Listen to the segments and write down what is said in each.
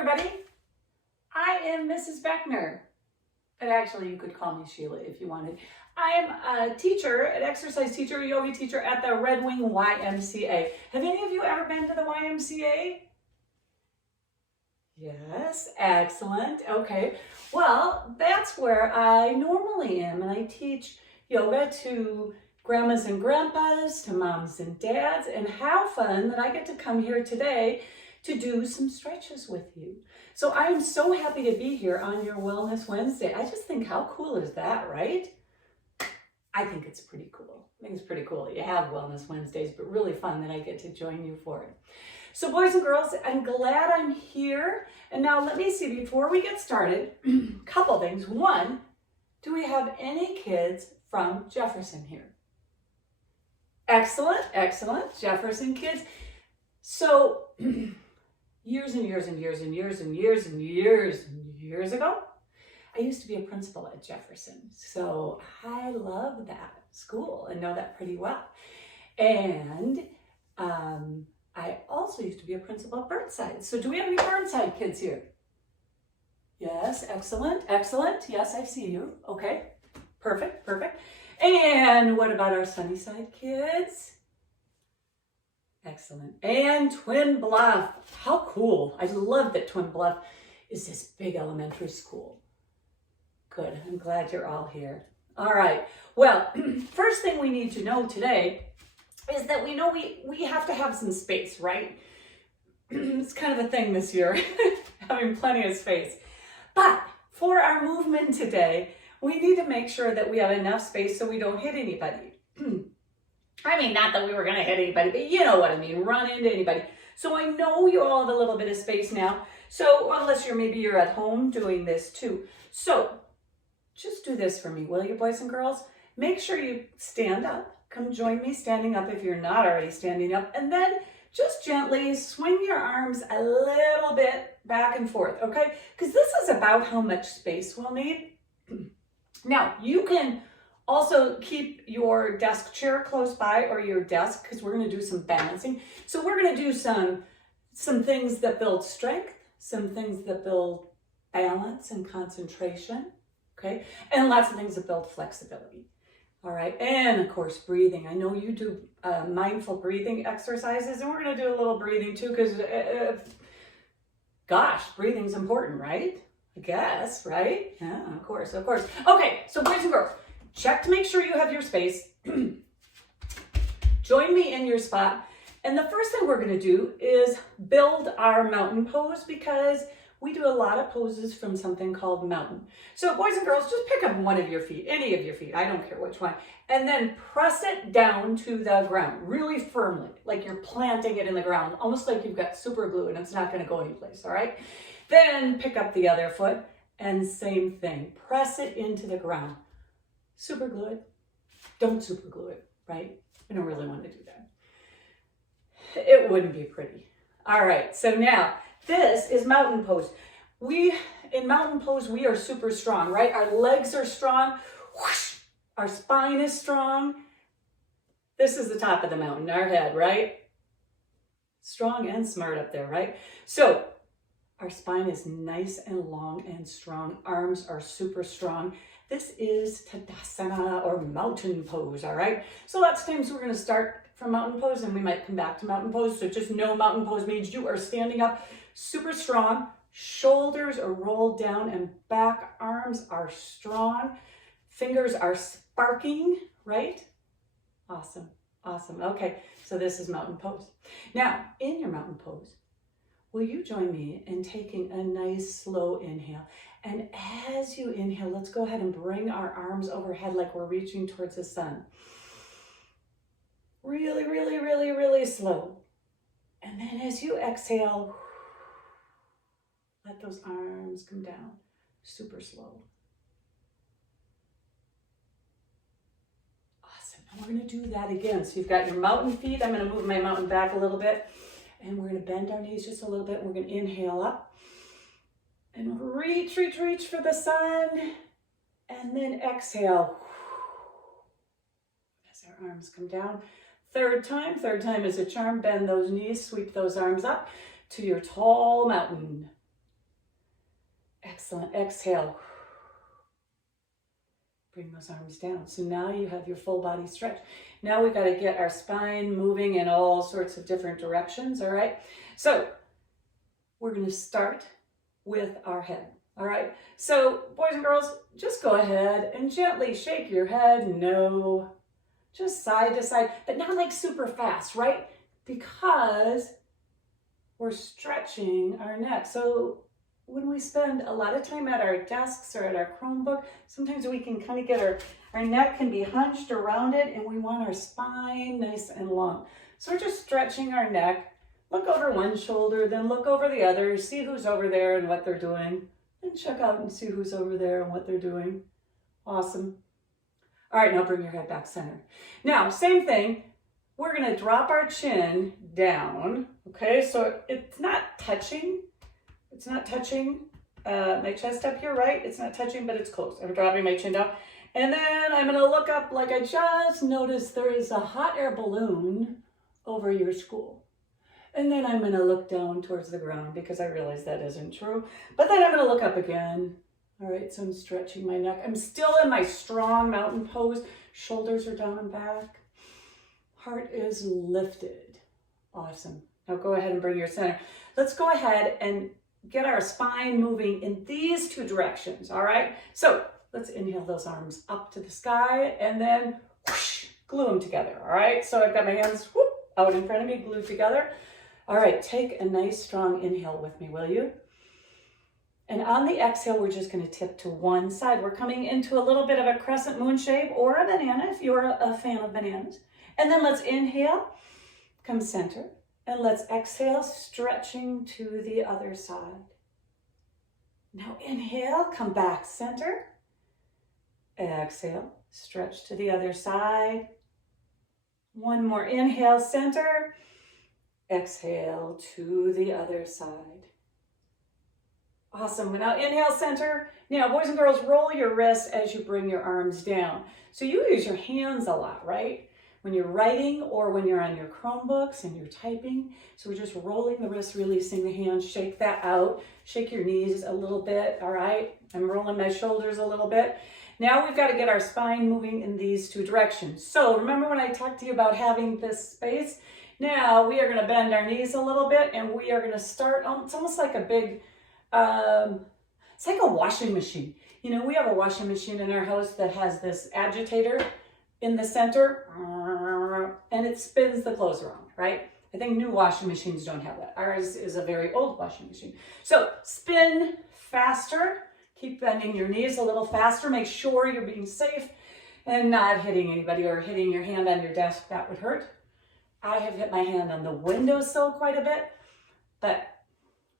everybody. I am Mrs. Beckner, but actually you could call me Sheila if you wanted. I am a teacher, an exercise teacher, a yoga teacher at the Red Wing YMCA. Have any of you ever been to the YMCA? Yes, excellent. Okay, well, that's where I normally am, and I teach yoga to grandmas and grandpas, to moms and dads, and how fun that I get to come here today to do some stretches with you. So I am so happy to be here on your Wellness Wednesday. I just think, how cool is that, right? I think it's pretty cool. I think it's pretty cool that you have Wellness Wednesdays, but really fun that I get to join you for it. So boys and girls, I'm glad I'm here. And now let me see, before we get started, a couple things. One, do we have any kids from Jefferson here? Excellent, excellent, Jefferson kids. So years and years and years and years and years and years and years ago, I used to be a principal at Jefferson. So I love that school and know that pretty well. And I also used to be a principal at Burnside. So do we have any Burnside kids here? Yes, excellent, excellent. Yes, I see you. Okay, perfect, perfect. And what about our Sunnyside kids? Excellent. And Twin Bluff. How cool. I love that Twin Bluff is this big elementary school. Good. I'm glad you're all here. All right. Well, first thing we need to know today is that we know we have to have some space, right? It's kind of a thing this year, having plenty of space. But for our movement today, we need to make sure that we have enough space so we don't hit anybody. I mean, not that we were going to hit anybody, but you know what I mean, run into anybody. So I know you all have a little bit of space now. So unless you're at home doing this too. So just do this for me, will you, boys and girls? Make sure you stand up. Come join me standing up if you're not already standing up. And then just gently swing your arms a little bit back and forth, okay? Because this is about how much space we'll need. Now, you can also keep your desk chair close by or your desk because we're going to do some balancing. So we're going to do some things that build strength, some things that build balance and concentration, okay? And lots of things that build flexibility. All right, and of course, breathing. I know you do mindful breathing exercises, and we're going to do a little breathing too because, gosh, breathing's important, right? I guess, right? Yeah, of course, of course. Okay, so boys and girls, check to make sure you have your space. Join me in your spot. And the first thing we're going to do is build our mountain pose because we do a lot of poses from something called mountain. So boys and girls, just pick up one of your feet, any of your feet, I don't care which one, and then press it down to the ground really firmly, like you're planting it in the ground, almost like you've got super glue and it's not going to go anyplace, all right? Then pick up the other foot and same thing, press it into the ground. Super glue it. Don't super glue it, right? We don't really want to do that. It wouldn't be pretty. All right, so now this is mountain pose. In mountain pose, we are super strong, right? Our legs are strong. Whoosh, our spine is strong. This is the top of the mountain, our head, right? Strong and smart up there, right? So our spine is nice and long and strong. Arms are super strong. This is Tadasana or mountain pose, all right? So lots of times we're going to start from mountain pose and we might come back to mountain pose. So just know mountain pose means you are standing up super strong. Shoulders are rolled down and back. Arms are strong. Fingers are sparking, right? Awesome, awesome. Okay, so this is mountain pose. Now, in your mountain pose, will you join me in taking a nice slow inhale? And as you inhale, let's go ahead and bring our arms overhead like we're reaching towards the sun. Really, really, really, really slow. And then as you exhale, let those arms come down, super slow. Awesome, and we're gonna do that again. So you've got your mountain feet. I'm gonna move my mountain back a little bit. And we're gonna bend our knees just a little bit. We're gonna inhale up. And reach, reach, reach for the sun. And then exhale. As our arms come down. Third time is a charm. Bend those knees, sweep those arms up to your tall mountain. Excellent. Exhale. Bring those arms down. So now you have your full body stretch. Now we've got to get our spine moving in all sorts of different directions, all right? So we're going to start with our head, all right? So boys and girls, just go ahead and gently shake your head. No, just side to side, but not like super fast, right? Because we're stretching our neck. So when we spend a lot of time at our desks or at our Chromebook, sometimes we can kind of get our neck can be hunched around it, and we want our spine nice and long. So we're just stretching our neck. Look over one shoulder, then look over the other, see who's over there and what they're doing, and check out and see who's over there and what they're doing. Awesome. All right, now bring your head back center. Now, same thing. We're going to drop our chin down, okay? So it's not touching. It's not touching my chest up here, right? It's not touching, but it's close. I'm dropping my chin down. And then I'm going to look up like I just noticed there is a hot air balloon over your school. And then I'm going to look down towards the ground because I realize that isn't true. But then I'm going to look up again. All right, so I'm stretching my neck. I'm still in my strong mountain pose. Shoulders are down and back. Heart is lifted. Awesome. Now go ahead and bring your center. Let's go ahead and get our spine moving in these two directions, all right? So let's inhale those arms up to the sky and then whoosh, glue them together, all right? So I've got my hands out in front of me, glued together. All right, take a nice strong inhale with me, will you? And on the exhale, we're just gonna tip to one side. We're coming into a little bit of a crescent moon shape or a banana if you're a fan of bananas. And then let's inhale, come center. And let's exhale, stretching to the other side. Now inhale, come back center. Exhale, stretch to the other side. One more inhale, center. Exhale to the other side. Awesome. Now inhale, center. Now, boys and girls, roll your wrists as you bring your arms down. So you use your hands a lot, right? When you're writing or when you're on your Chromebooks and you're typing. So we're just rolling the wrists, releasing the hands, shake that out, shake your knees a little bit, all right? I'm rolling my shoulders a little bit. Now we've got to get our spine moving in these two directions. So remember when I talked to you about having this space? Now we are going to bend our knees a little bit and we are going to start, it's almost like a big, it's like a washing machine. You know, we have a washing machine in our house that has this agitator in the center, and it spins the clothes around, right? I think new washing machines don't have that. Ours is a very old washing machine. So spin faster, keep bending your knees a little faster, make sure you're being safe and not hitting anybody or hitting your hand on your desk. That would hurt. I have hit my hand on the windowsill quite a bit, but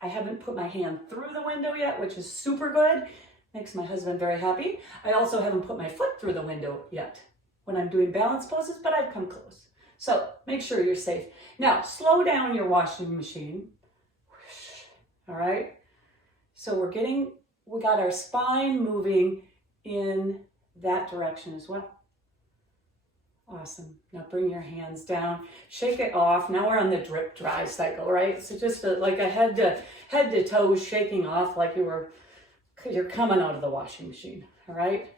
I haven't put my hand through the window yet, which is super good. Makes my husband very happy. I also haven't put my foot through the window yet when I'm doing balance poses, but I've come close. So make sure you're safe. Now, slow down your washing machine. All right. So we got our spine moving in that direction as well. Awesome. Now bring your hands down, shake it off. Now we're on the drip dry cycle, right? So just like a head to toe shaking off like you're coming out of the washing machine. All right.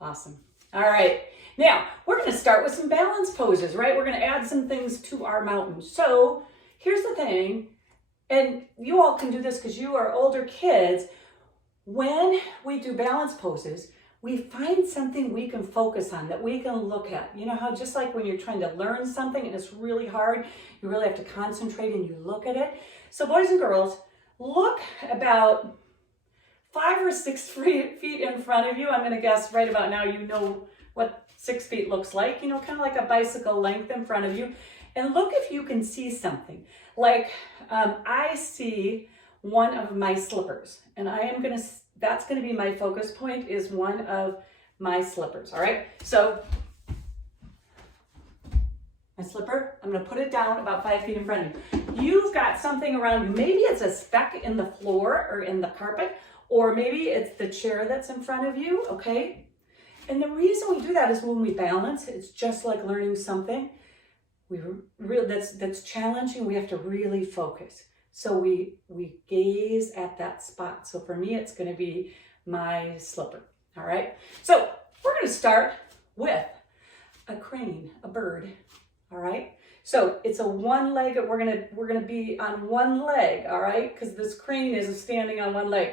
Awesome. All right. Now we're going to start with some balance poses, right? We're going to add some things to our mountain. So here's the thing, and you all can do this because you are older kids. When we do balance poses, we find something we can focus on, that we can look at. You know how just like when you're trying to learn something and it's really hard, you really have to concentrate and you look at it. So boys and girls, look about 5 or 6 feet in front of you. I'm going to guess right about now you know what 6 feet looks like, you know, kind of like a bicycle length in front of you. And look if you can see something. Like I see one of my slippers, and that's going to be my focus point, is one of my slippers. All right. So my slipper, I'm going to put it down about 5 feet in front of you. You've got something around you. Maybe it's a speck in the floor or in the carpet, or maybe it's the chair that's in front of you. Okay. And the reason we do that is when we balance, it's just like learning something that's challenging. We have to really focus. So we gaze at that spot. So for me, it's going to be my slipper. All right. So we're going to start with a crane, a bird. All right. So it's a one leg. We're gonna be on one leg. All right, because this crane is standing on one leg.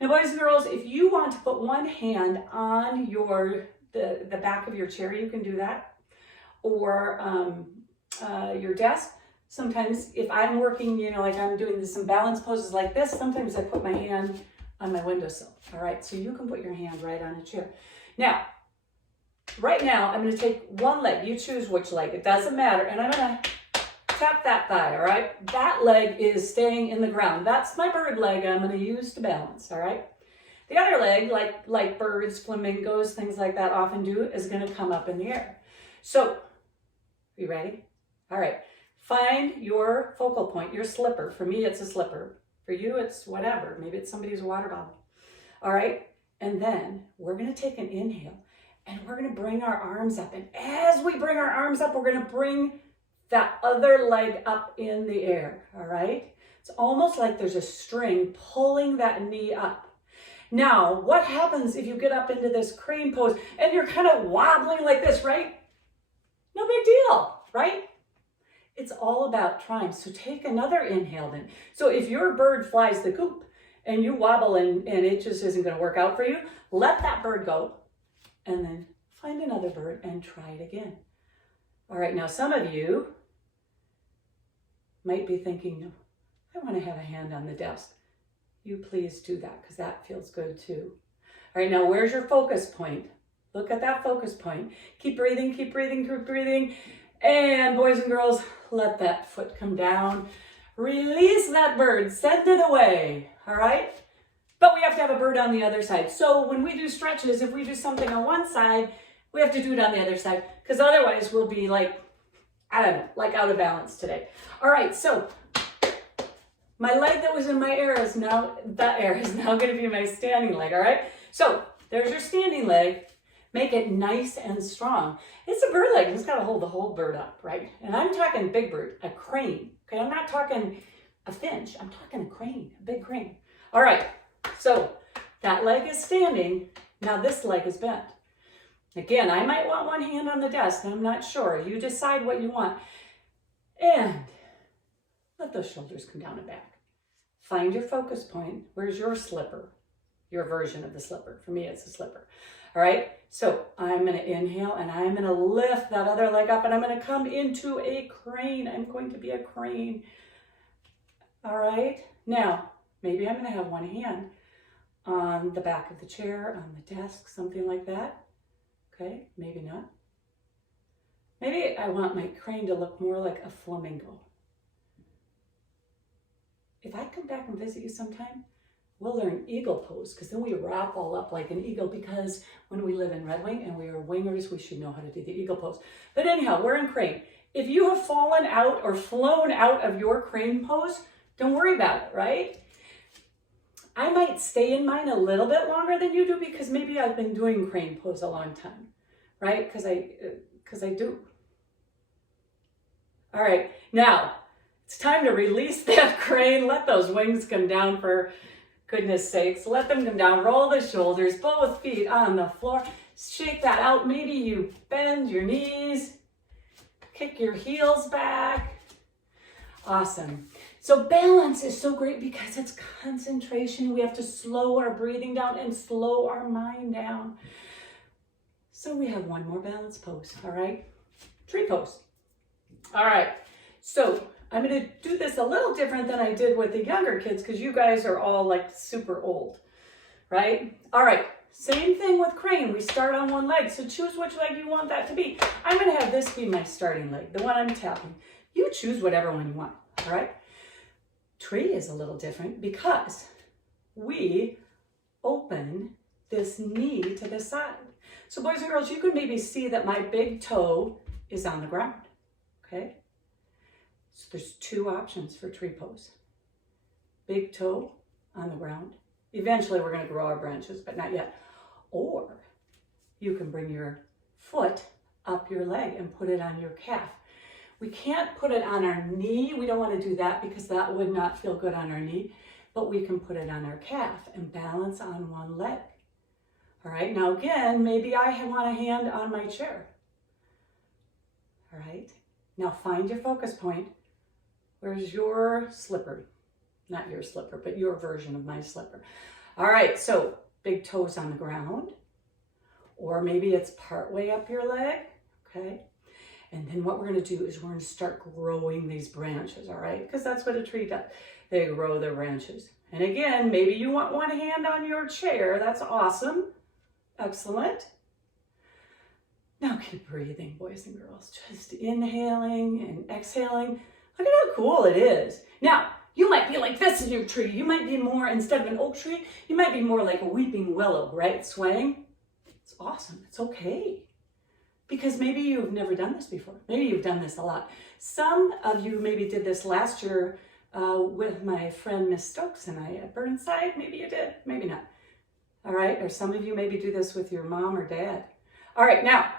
Now, boys and girls, if you want to put one hand on the back of your chair, you can do that, or your desk. Sometimes if I'm working, like I'm doing some balance poses like this, sometimes I put my hand on my windowsill. All right, so you can put your hand right on a chair. Now, right now, I'm going to take one leg. You choose which leg. It doesn't matter. And I'm going to tap that thigh, all right? That leg is staying in the ground. That's my bird leg I'm going to use to balance, all right? The other leg, like birds, flamingos, things like that often do, is going to come up in the air. So, you ready? All right. Find your focal point, your slipper. For me, it's a slipper. For you, it's whatever. Maybe it's somebody's water bottle. All right? And then we're going to take an inhale, and we're going to bring our arms up. And as we bring our arms up, we're going to bring that other leg up in the air. All right? It's almost like there's a string pulling that knee up. Now, what happens if you get up into this crane pose and you're kind of wobbling like this, right? No big deal, right? It's all about trying. So take another inhale then. So if your bird flies the coop and you wobble and it just isn't going to work out for you, let that bird go and then find another bird and try it again. All right, now some of you might be thinking, I want to have a hand on the desk. You please do that because that feels good too. All right, now where's your focus point? Look at that focus point. Keep breathing, keep breathing, keep breathing. And boys and girls, let that foot come down. Release that bird, send it away, all right? But we have to have a bird on the other side. So when we do stretches, if we do something on one side, we have to do it on the other side because otherwise we'll be like, I don't know, like out of balance today. All right, so my leg that was in my air is now, that air is now gonna be my standing leg, all right? So there's your standing leg. Make it nice and strong. It's a bird leg. It's got to hold the whole bird up, right? And I'm talking big bird, a crane. Okay, I'm not talking a finch. I'm talking a crane, a big crane. All right, so that leg is standing. Now this leg is bent. Again, I might want one hand on the desk. I'm not sure. You decide what you want. And let those shoulders come down and back. Find your focus point. Where's your slipper? Your version of the slipper. For me, it's a slipper. All right, so I'm going to inhale and I'm going to lift that other leg up and I'm going to come into a crane. I'm going to be a crane. All right, now maybe I'm going to have one hand on the back of the chair, on the desk, something like that. Okay, maybe not. Maybe I want my crane to look more like a flamingo. If I come back and visit you sometime, we'll learn eagle pose because then we wrap all up like an eagle because when we live in Red Wing and we are wingers, we should know how to do the eagle pose. But anyhow, we're in crane. If you have fallen out or flown out of your crane pose, don't worry about it, right? I might stay in mine a little bit longer than you do because maybe I've been doing crane pose a long time, right? Because I do. All right, now it's time to release that crane. Let those wings come down for goodness sakes. Let them come down. Roll the shoulders, both feet on the floor. Shake that out. Maybe you bend your knees. Kick your heels back. Awesome. So balance is so great because it's concentration. We have to slow our breathing down and slow our mind down. So we have one more balance pose, all right? Tree pose. All right, so I'm gonna do this a little different than I did with the younger kids because you guys are all like super old, right? All right, same thing with crane. We start on one leg, so choose which leg you want that to be. I'm gonna have this be my starting leg, the one I'm tapping. You choose whatever one you want, all right? Tree is a little different because we open this knee to the side. So boys and girls, you can maybe see that my big toe is on the ground, okay? So there's two options for tree pose. Big toe on the ground. Eventually we're gonna grow our branches, but not yet. Or you can bring your foot up your leg and put it on your calf. We can't put it on our knee. We don't want to do that because that would not feel good on our knee, but we can put it on our calf and balance on one leg. All right, now again, maybe I want a hand on my chair. All right, now find your focus point. Where's your slipper? Not your slipper, but your version of my slipper. All right, so big toes on the ground, or maybe it's part way up your leg, okay? And then what we're gonna do is we're gonna start growing these branches, all right? Because that's what a tree does. They grow their branches. And again, maybe you want one hand on your chair. That's awesome. Excellent. Now keep breathing, boys and girls. Just inhaling and exhaling. Look at how cool it is. Now, you might be like this in your tree. You might be more, instead of an oak tree, you might be more like a weeping willow, right? Swaying. It's awesome. It's okay. Because maybe you've never done this before. Maybe you've done this a lot. Some of you maybe did this last year with my friend Miss Stokes and I at Burnside. Maybe you did, maybe not. All right, or some of you maybe do this with your mom or dad. All right, now,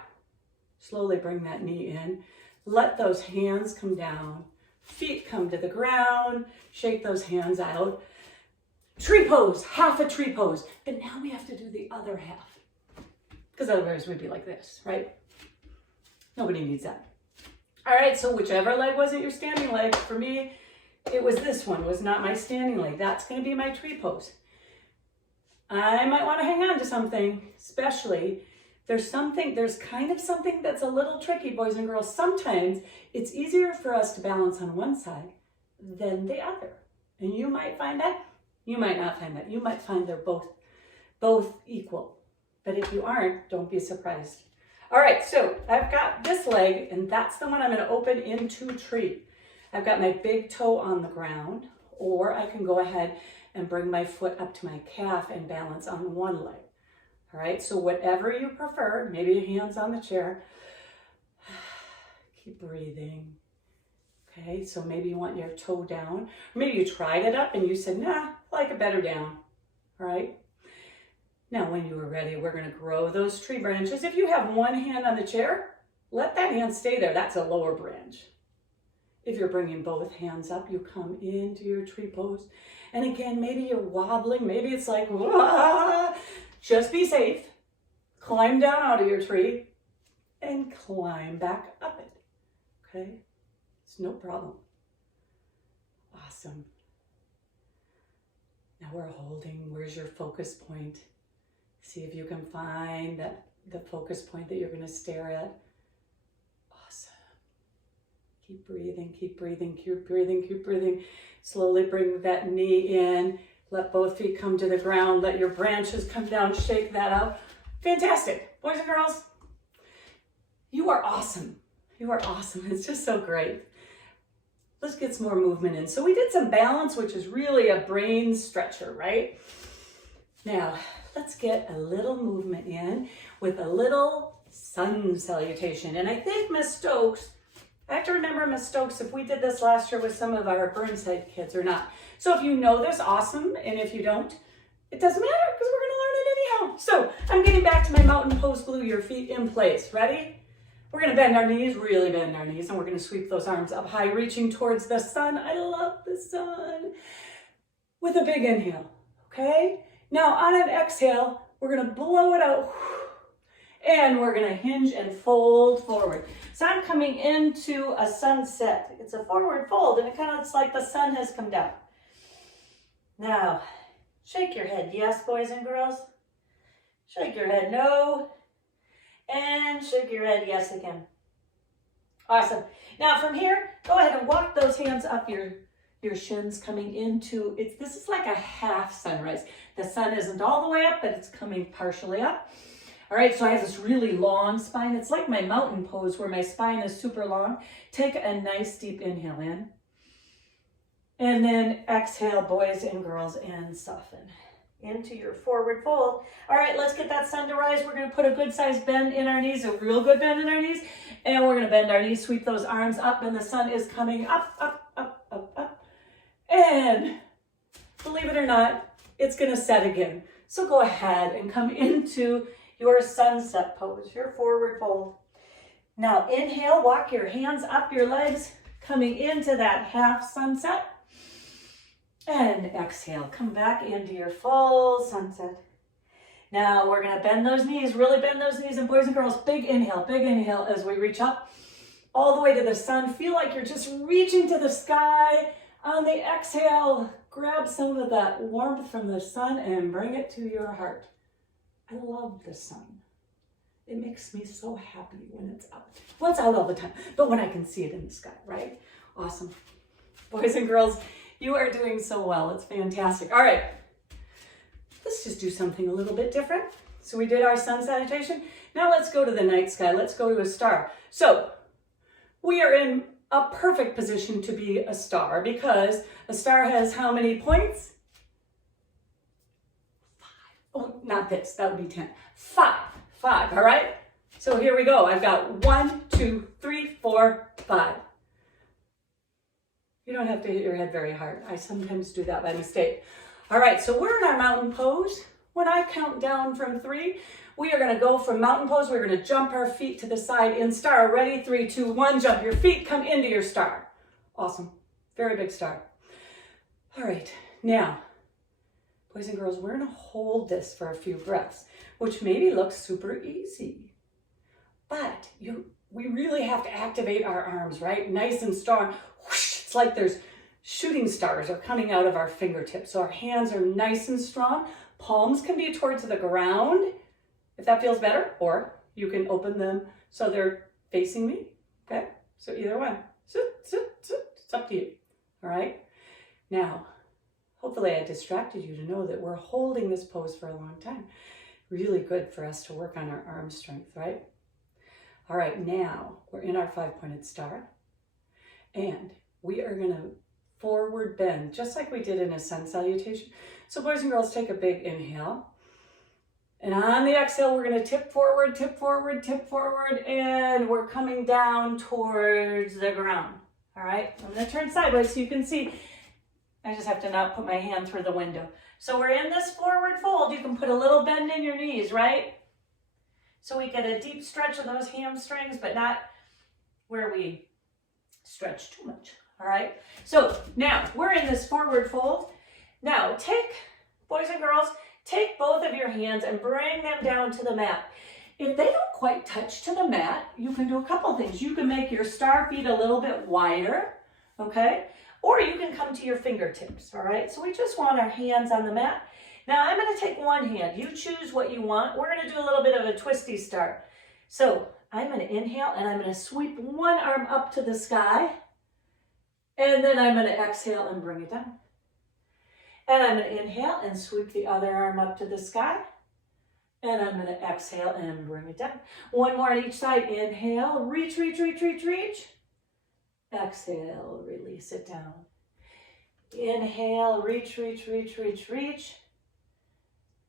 slowly bring that knee in. Let those hands come down. Feet come to the ground. Shake those hands out. Tree pose, half a tree pose. But now we have to do the other half. Because otherwise we'd be like this, right? Nobody needs that. All right, so whichever leg wasn't your standing leg, for me, it was this one, was not my standing leg. That's gonna be my tree pose. I might wanna hang on to something, especially, there's kind of something that's a little tricky, boys and girls. Sometimes it's easier for us to balance on one side than the other. And you might find that, you might not find that. You might find they're both equal. But if you aren't, don't be surprised. All right, so I've got this leg, and that's the one I'm gonna open into tree. I've got my big toe on the ground, or I can go ahead and bring my foot up to my calf and balance on one leg. All right, so whatever you prefer, maybe hands on the chair. Keep breathing. Okay, so maybe you want your toe down. Or maybe you tried it up and you said, nah, I like it better down. All right. Now, when you are ready, we're gonna grow those tree branches. If you have one hand on the chair, let that hand stay there. That's a lower branch. If you're bringing both hands up, you come into your tree pose. And again, maybe you're wobbling. Maybe it's like, wah! Just be safe. Climb down out of your tree and climb back up it. Okay? It's no problem. Awesome. Now we're holding. Where's your focus point? See if you can find the focus point that you're going to stare at. Awesome. Keep breathing, keep breathing, keep breathing, keep breathing. Slowly bring that knee in. Let both feet come to the ground. Let your branches come down. Shake that out. Fantastic. Boys and girls, you are awesome. You are awesome. It's just so great. Let's get some more movement in. So we did some balance, which is really a brain stretcher, right? Now, let's get a little movement in with a little sun salutation. And I think Miss Stokes, I have to remember Miss Stokes if we did this last year with some of our Burnside kids or not. So if you know this, awesome. And if you don't, it doesn't matter because we're gonna learn it anyhow. So I'm getting back to my mountain pose. Glue your feet in place. Ready? We're gonna bend our knees, really bend our knees, and we're gonna sweep those arms up high, reaching towards the sun. I love the sun. With a big inhale, okay? Now on an exhale, we're gonna blow it out. And we're gonna hinge and fold forward. So I'm coming into a sunset. It's a forward fold, and it kind of looks like the sun has come down. Now, shake your head, yes, boys and girls. Shake your head, no. And shake your head, yes again. Awesome. Now from here, go ahead and walk those hands up your shins coming into, this is like a half sunrise. The sun isn't all the way up, but it's coming partially up. All right, so I have this really long spine. It's like my mountain pose where my spine is super long. Take a nice deep inhale in. And then exhale, boys and girls, and soften into your forward fold. All right, let's get that sun to rise. We're gonna put a good sized bend in our knees, a real good bend in our knees. And we're gonna bend our knees, sweep those arms up, and the sun is coming up, up, up, up, up. And believe it or not, it's gonna set again. So go ahead and come into your sunset pose, your forward fold. Now inhale, walk your hands up your legs, coming into that half sunset. And exhale, come back into your full sunset. Now we're gonna bend those knees, really bend those knees, and boys and girls, big inhale as we reach up all the way to the sun. Feel like you're just reaching to the sky. On the exhale, grab some of that warmth from the sun and bring it to your heart. I love the sun. It makes me so happy when it's out. Well, it's out all the time, but when I can see it in the sky, right? Awesome. Boys and girls, you are doing so well. It's fantastic. All right, let's just do something a little bit different. So we did our sun salutation. Now let's go to the night sky. Let's go to a star. So we are in a perfect position to be a star because a star has how many points? 5. Oh, not this. That would be 10. 5. All right? So here we go. I've got 1, 2, 3, 4, 5. You don't have to hit your head very hard. I sometimes do that by mistake. All right, so we're in our mountain pose. When I count down from 3, we are gonna go from mountain pose. We're gonna jump our feet to the side in star. Ready? 3, 2, 1, jump your feet, come into your star. Awesome, very big star. All right, now, boys and girls, we're gonna hold this for a few breaths, which maybe looks super easy, but we really have to activate our arms, right? Nice and strong. Whoosh, it's like there's shooting stars are coming out of our fingertips. So our hands are nice and strong. Palms can be towards the ground, if that feels better, or you can open them so they're facing me, okay? So either one, it's up to you, all right? Now, hopefully I distracted you to know that we're holding this pose for a long time. Really good for us to work on our arm strength, right? All right, now we're in our 5-pointed star, and we are gonna forward bend, just like we did in a sun salutation. So boys and girls, take a big inhale. And on the exhale, we're gonna tip forward, and we're coming down towards the ground. All right, I'm gonna turn sideways so you can see. I just have to not put my hand through the window. So we're in this forward fold. You can put a little bend in your knees, right? So we get a deep stretch of those hamstrings, but not where we stretch too much, all right? So now we're in this forward fold. Now boys and girls, take both of your hands and bring them down to the mat. If they don't quite touch to the mat, you can do a couple things. You can make your star feet a little bit wider, okay? Or you can come to your fingertips, all right? So we just want our hands on the mat. Now I'm gonna take one hand. You choose what you want. We're gonna do a little bit of a twisty star. So I'm gonna inhale and I'm gonna sweep one arm up to the sky. And then I'm gonna exhale and bring it down. And I'm gonna inhale and sweep the other arm up to the sky. And I'm gonna exhale and bring it down. One more on each side. Inhale, reach. Exhale, release it down. Inhale, reach.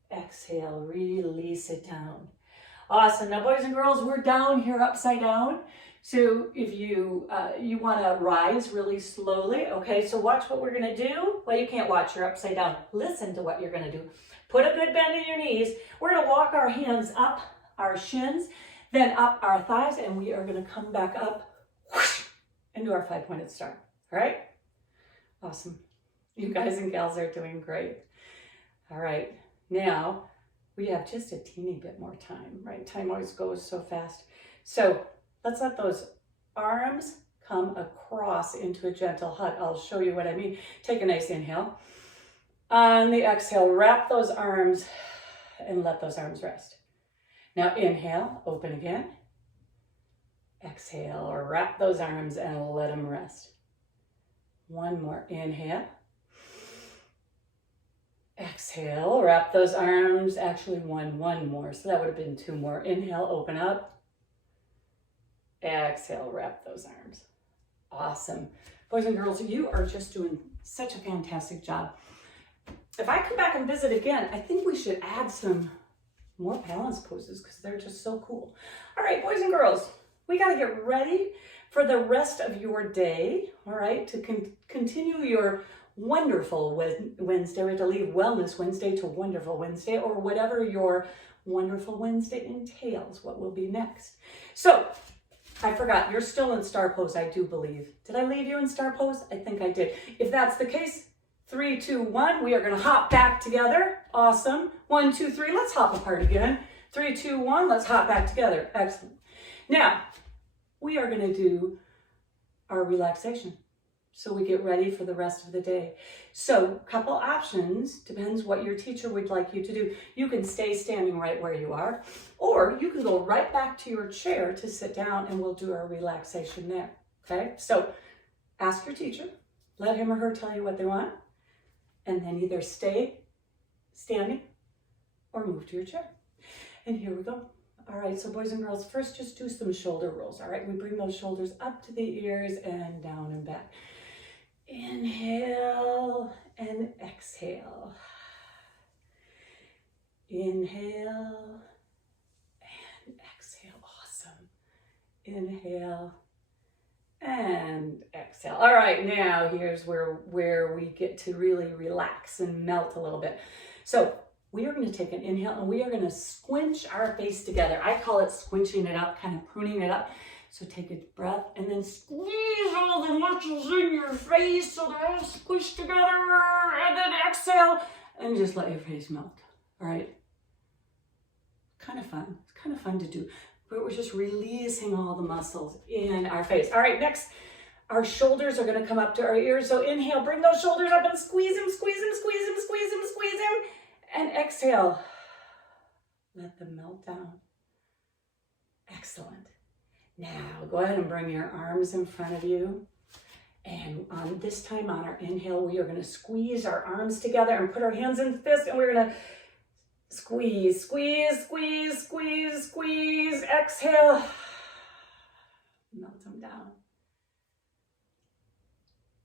Exhale, release it down. Awesome. Now, boys and girls, we're down here upside down. So if you want to rise really slowly, okay, so watch what we're going to do. Well, you can't watch, you're upside down. Listen to what you're going to do. Put a good bend in your knees. We're going to walk our hands up our shins, then up our thighs, and we are going to come back up whoosh, into our 5-pointed star. All right? Awesome. You guys and gals are doing great. All right. Now, we have just a teeny bit more time, right? Time always goes so fast. So let's let those arms come across into a gentle hug. I'll show you what I mean. Take a nice inhale. On the exhale, wrap those arms and let those arms rest. Now inhale, open again. Exhale, wrap those arms and let them rest. One more, inhale. Exhale, wrap those arms. Actually, one more. So that would have been 2 more. Inhale, open up. Exhale, wrap those arms. Awesome. Boys and girls, you are just doing such a fantastic job. If I come back and visit again, I think we should add some more balance poses because they're just so cool. All right, boys and girls, we got to get ready for the rest of your day, all right, to continue your wonderful Wednesday. We have to leave Wellness Wednesday to Wonderful Wednesday, or whatever your Wonderful Wednesday entails, what will be next. So I forgot, you're still in star pose, I do believe. Did I leave you in star pose? I think I did. If that's the case, 3, 2, 1, we are gonna hop back together. Awesome. 1, 2, 3, let's hop apart again. 3, 2, 1, let's hop back together. Excellent. Now, we are gonna do our relaxation. So we get ready for the rest of the day. So a couple options, depends what your teacher would like you to do. You can stay standing right where you are, or you can go right back to your chair to sit down and we'll do our relaxation there, okay? So ask your teacher, let him or her tell you what they want, and then either stay standing or move to your chair. And here we go. All right, so boys and girls, first just do some shoulder rolls, all right? We bring those shoulders up to the ears and down and back. Inhale and exhale. Inhale and exhale. Awesome. Inhale and exhale. All right, now here's where we get to really relax and melt a little bit. So we are going to take an inhale and we are going to squinch our face together. I call it squinching it up, kind of pruning it up. So take a breath and then squeeze all the muscles in your face so they're all squished together, and then exhale and just let your face melt. All right. Kind of fun. It's kind of fun to do, but we're just releasing all the muscles in our face. All right, next, our shoulders are going to come up to our ears. So inhale, bring those shoulders up and squeeze them, squeeze them, squeeze them, squeeze them, squeeze them. And exhale, let them melt down. Excellent. Now, go ahead and bring your arms in front of you. And this time on our inhale, we are going to squeeze our arms together and put our hands in fists, and we're going to squeeze, squeeze, squeeze, squeeze, squeeze. Exhale. Melt them down.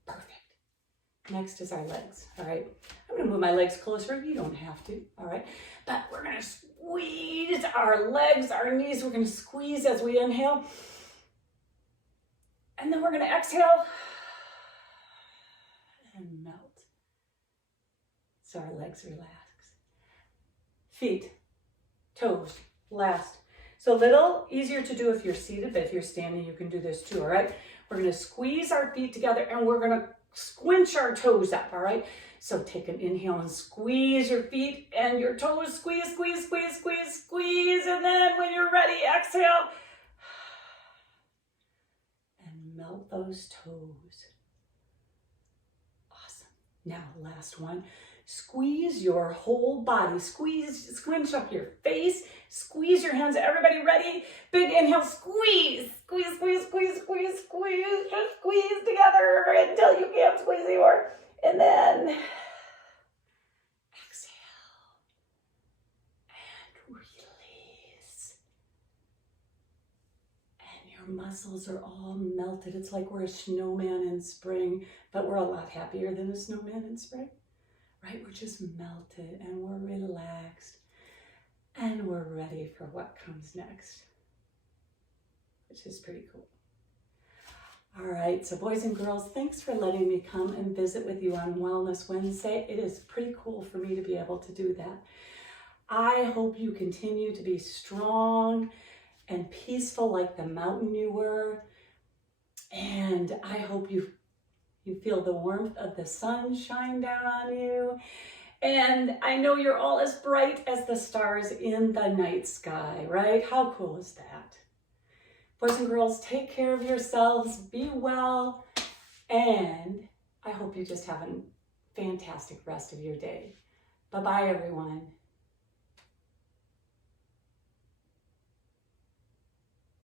Perfect. Next is our legs, all right? I'm going to move my legs closer. You don't have to, all right? But we're going to squeeze our legs, our knees. We're going to squeeze as we inhale. And then we're going to exhale and melt. So our legs relax. Feet, toes, last. So a little easier to do if you're seated, but if you're standing, you can do this too, all right? We're going to squeeze our feet together and we're going to squinch our toes up, all right? So take an inhale and squeeze your feet and your toes, squeeze, squeeze, squeeze, squeeze, squeeze. And then when you're ready, exhale. And melt those toes. Awesome. Now, last one. Squeeze your whole body. Squeeze, squinch up your face. Squeeze your hands. Everybody ready? Big inhale, squeeze. Squeeze, squeeze, squeeze, squeeze, squeeze. Just squeeze together until you can't squeeze anymore. And then exhale and release. And your muscles are all melted. It's like we're a snowman in spring, but we're a lot happier than a snowman in spring, right? We're just melted and we're relaxed and we're ready for what comes next, which is pretty cool. All right, so boys and girls, thanks for letting me come and visit with you on Wellness Wednesday. It is pretty cool for me to be able to do that. I hope you continue to be strong and peaceful like the mountain you were. And I hope you feel the warmth of the sun shine down on you. And I know you're all as bright as the stars in the night sky, right? How cool is that? Boys and girls, take care of yourselves, be well, and I hope you just have a fantastic rest of your day. Bye-bye, everyone.